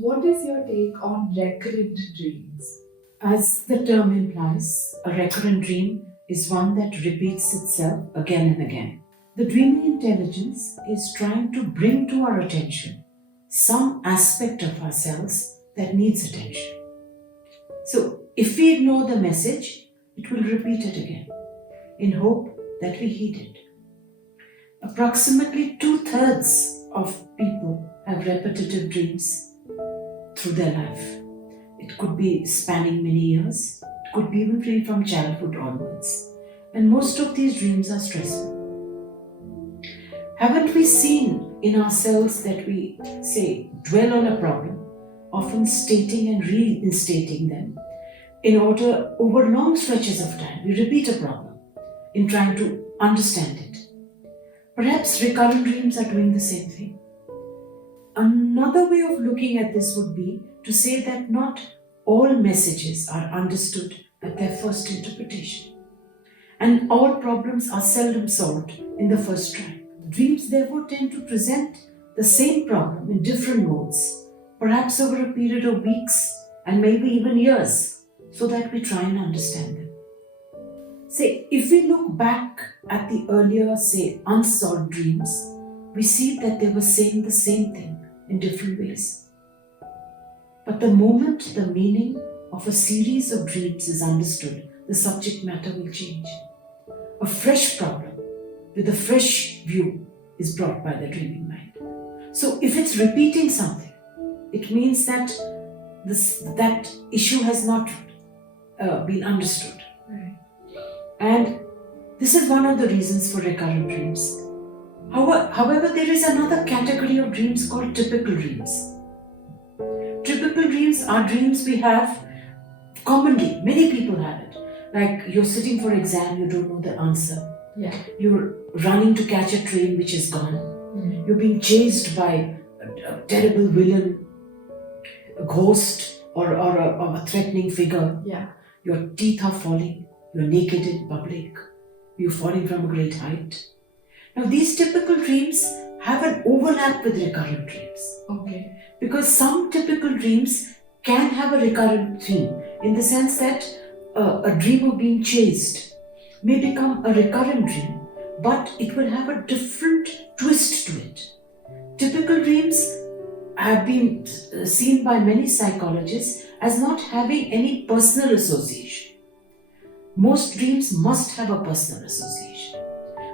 What is your take on recurrent dreams? As the term implies, a recurrent dream is one that repeats itself again and again. The dreaming intelligence is trying to bring to our attention some aspect of ourselves that needs attention. So, if we ignore the message, it will repeat it again in hope that we heed it. Approximately two-thirds of people have repetitive dreams through their life. It could be spanning many years, it could be even from childhood onwards. And most of these dreams are stressful. Haven't we seen in ourselves that we say dwell on a problem, often stating and reinstating them in order over long stretches of time? We repeat a problem in trying to understand it. Perhaps recurrent dreams are doing the same thing. Another way of looking at this would be to say that not all messages are understood at their first interpretation, and all problems are seldom solved in the first try. Dreams therefore tend to present the same problem in different modes, perhaps over a period of weeks and maybe even years, so that we try and understand them. Say, if we look back at the earlier, say, unsolved dreams, we see that they were saying the same thing in different ways. But the moment the meaning of a series of dreams is understood, the subject matter will change. A fresh problem with a fresh view is brought by the dreaming mind. So if it's repeating something, it means that that issue has not been understood. Right. And this is one of the reasons for recurrent dreams. However, there is another category of dreams called typical dreams. Typical dreams are dreams we have commonly, many people have it. Like you're sitting for exam, you don't know the answer. Yeah. You're running to catch a train which is gone. You're being chased by a terrible villain, a ghost, or a threatening figure. Yeah. Your teeth are falling. You're naked in public. You're falling from a great height. Now, these typical dreams have an overlap with recurrent dreams. Okay. Because some typical dreams can have a recurrent theme in the sense that a dream of being chased may become a recurrent dream, but it will have a different twist to it. Typical dreams have been seen by many psychologists as not having any personal association. Most dreams must have a personal association,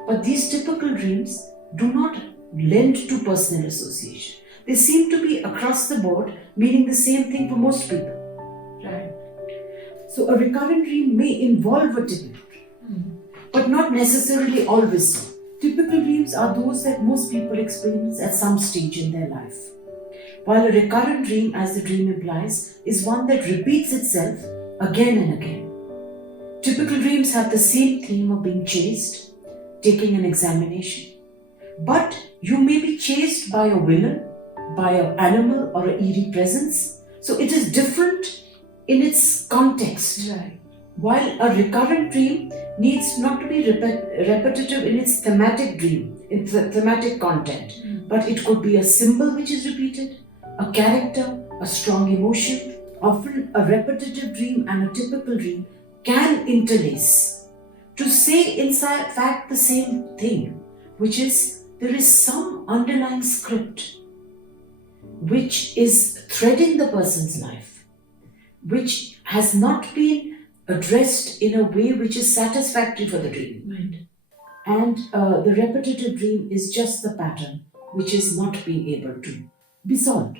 but these typical dreams do not lend to personal association. They seem to be across the board, meaning the same thing for most people. Right. So a recurrent dream may involve a typical dream, but not necessarily always so. Typical dreams are those that most people experience at some stage in their life, while a recurrent dream, as the dream implies, is one that repeats itself again and again. Typical dreams have the same theme of being chased, taking an examination, but you may be chased by a villain, by an animal or an eerie presence. So it is different in its context. Right. While a recurrent dream needs not to be repetitive in its thematic dream, in thematic content, but it could be a symbol which is repeated, a character, a strong emotion. Often a repetitive dream and a typical dream can interlace to say in fact the same thing, which is there is some underlying script which is threading the person's life, which has not been addressed in a way which is satisfactory for the dreaming mind. And the repetitive dream is just the pattern which is not being able to be solved.